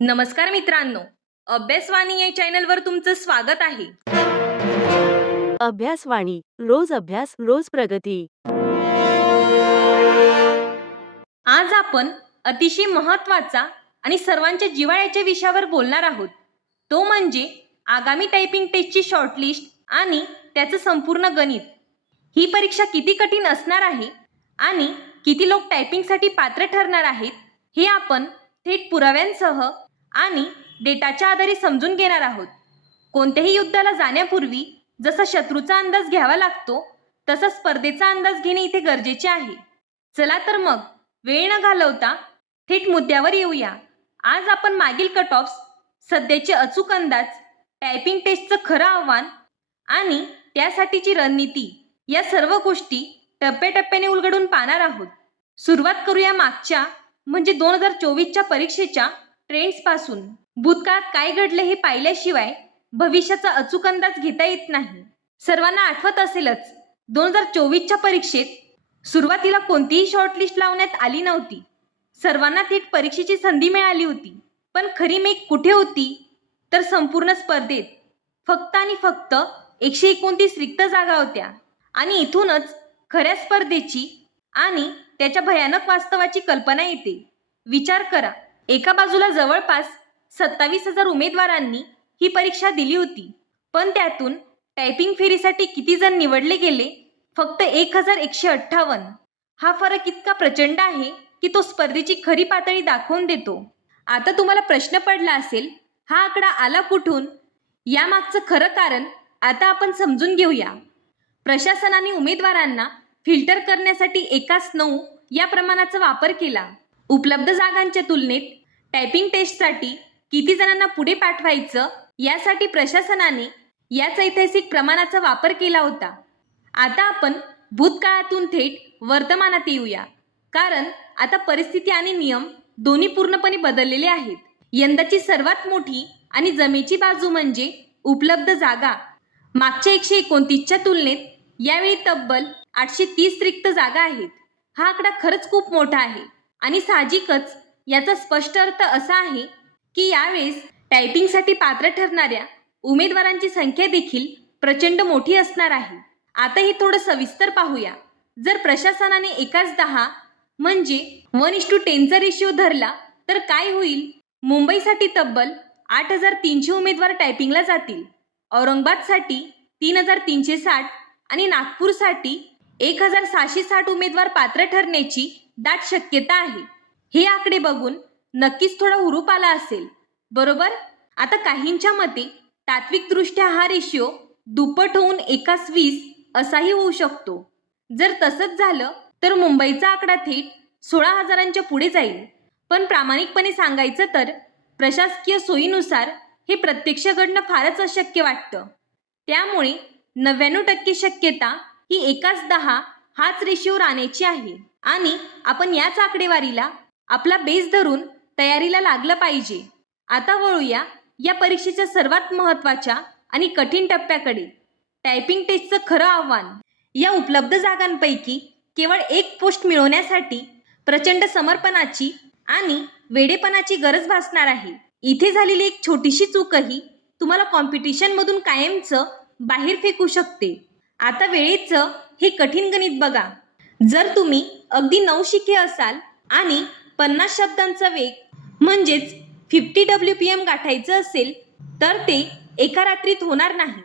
नमस्कार मित्रांनो, अभ्यासवाणी या चॅनलवर तुमचं स्वागत आहे. अभ्यासवाणी रोज अभ्यास रोज प्रगती. आज आपण अतिशय महत्त्वाचा आणि सर्वांच्या जिव्हाळ्याच्या विषयावर बोलणार आहोत. तो म्हणजे आगामी टायपिंग टेस्टची शॉर्टलिस्ट आणि त्याचं संपूर्ण गणित. ही परीक्षा किती कठीण असणार आहे आणि किती लोक टायपिंगसाठी पात्र ठरणार आहेत हे आपण थेट पुराव्यांसह आणि डेटाच्या आधारे समजून घेणार आहोत. कोणत्याही युद्धाला जाण्यापूर्वी जसा शत्रूचा अंदाज घ्यावा लागतो तसा स्पर्धेचा अंदाज घेणे इथे गरजेचे आहे. चला तर मग वेळ न घालवता थेट मुद्द्यावर येऊया. आज आपण मागील कट ऑफ्स, सध्याचे अचूक अंदाज, टायपिंग टेस्टचं खरं आव्हान आणि त्यासाठीची रणनीती या सर्व गोष्टी टप्प्याटप्प्याने उलगडून पाहणार आहोत. सुरुवात करूया मागच्या म्हणजे 2024च्या परीक्षेच्या ट्रेंड्सपासून. भूतकाळात काय घडले हे पाहिल्याशिवाय भविष्याचा अचूक अंदाज घेता येत नाही. सर्वांना आठवत असेलच, 2024च्या परीक्षेत सुरुवातीला कोणतीही शॉर्टलिस्ट लावण्यात आली नव्हती. सर्वांना थेट परीक्षेची संधी मिळाली होती. पण खरी मेघ कुठे होती? तर संपूर्ण स्पर्धेत फक्त आणि फक्त 129 रिक्त जागा होत्या. आणि इथूनच खऱ्या स्पर्धेची आणि त्याच्या भयानक वास्तवाची कल्पना येते. विचार करा, एका बाजूला जवळपास 27,000 उमेदवारांनी ही परीक्षा दिली होती, पण त्यातून टायपिंग फेरीसाठी किती जण निवडले गेले? फक्त 1,158. हा फरक इतका प्रचंड आहे की तो स्पर्धेची खरी पातळी दाखवून देतो. आता तुम्हाला प्रश्न पडला असेल, हा आकडा आला कुठून? यामागचं खरं कारण आता आपण समजून घेऊया. प्रशासनाने उमेदवारांना फिल्टर करण्यासाठी 1:9 या प्रमाणाचा वापर केला. उपलब्ध जागांच्या तुलनेत टायपिंग टेस्टसाठी किती जणांना पुढे पाठवायचं यासाठी प्रशासनाने याच ऐतिहासिक प्रमाणाचा वापर केला होता. आता आपण भूतकाळातून थेट वर्तमानात येऊया, कारण आता परिस्थिती आणि नियम दोन्ही पूर्णपणे बदललेले आहेत. यंदाची सर्वात मोठी आणि जमेची बाजू म्हणजे उपलब्ध जागा. मागच्या 129च्या तुलनेत यावेळी तब्बल 830 रिक्त जागा आहेत. हा आकडा खरंच खूप मोठा आहे आणि साहजिकच याचा स्पष्ट अर्थ असा आहे की यावेळेस टायपिंगसाठी पात्र ठरणाऱ्या उमेदवारांची संख्या देखील प्रचंड मोठी असणार आहे. आता हे थोडं सविस्तर पाहूया. जर प्रशासनाने 1:10 म्हणजे 1:10चा रेशिओ धरला तर काय होईल? मुंबईसाठी तब्बल 8,300 उमेदवार टायपिंगला जातील, औरंगाबादसाठी 3,360 आणि नागपूरसाठी 1,660 उमेदवार पात्र ठरण्याची दाट शक्यता आहे. हे आकडे बघून नक्कीच थोडा हुरूप आला असेल, बरोबर? आता काहींच्या मते तात्विकदृष्ट्या हा रेशिओ दुप्पट होऊन 1:20 असाही होऊ शकतो. जर तसंच झालं तर मुंबईचा आकडा थेट 16,000च्या पुढे जाईल. पण प्रामाणिकपणे सांगायचं तर प्रशासकीय सोयीनुसार हे प्रत्यक्ष घडणं फारच अशक्य वाटतं. त्यामुळे 99% शक्यता ही 1:10 हाच रेशिओ राहण्याची आहे आणि आपण याच आकडेवारीला आपला बेस धरून तयारीला लागलं पाहिजे. आता वळूया या परीक्षेच्या सर्वात महत्त्वाच्या आणि कठीण टप्प्याकडे, टायपिंग टेस्टचं खरं आव्हान. या उपलब्ध जागांपैकी केवळ एक पोस्ट मिळवण्यासाठी प्रचंड समर्पणाची आणि वेडेपणाची गरज भासणार आहे. इथे झालेली एक छोटीशी चूकही तुम्हाला कॉम्पिटिशनमधून कायमचं बाहेर फेकू शकते. आता वेळेचं हे कठीण गणित बघा. जर तुम्ही अगदी नवशिके असाल आणि 50 शब्दांचा वेग म्हणजेच 50 WPM गाठायचं असेल तर ते एका रात्रीत होणार नाही.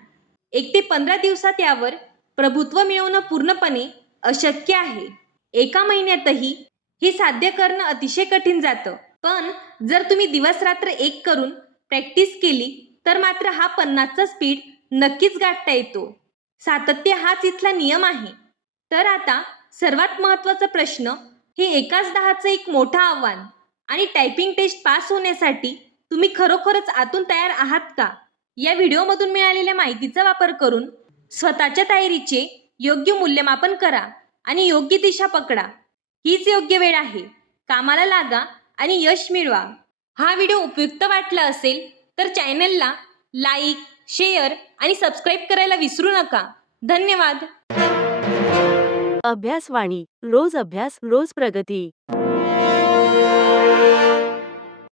1 ते 15 दिवसात यावर प्रभुत्व मिळवणं पूर्णपणे अशक्य आहे. एका महिन्यातही हे साध्य करणं अतिशय कठीण जातं. पण जर तुम्ही दिवस रात्र एक करून प्रॅक्टिस केली तर मात्र हा 50चा स्पीड नक्कीच गाठता येतो. सातत्य हाच इथला नियम आहे. तर आता सर्वात महत्त्वाचा प्रश्न, हे 1:10चं एक मोठं आव्हान आणि टायपिंग टेस्ट पास होण्यासाठी तुम्ही खरोखरच आतून तयार आहात का? या व्हिडिओमधून मिळालेल्या माहितीचा वापर करून स्वतःच्या तयारीचे योग्य मूल्यमापन करा आणि योग्य दिशा पकडा. हीच योग्य वेळ आहे. कामाला लागा आणि यश मिळवा. हा व्हिडिओ उपयुक्त वाटला असेल तर चॅनलला लाईक, शेअर आणि सबस्क्राईब करायला विसरू नका. धन्यवाद. अभ्यासवाणी रोज अभ्यास रोज प्रगती.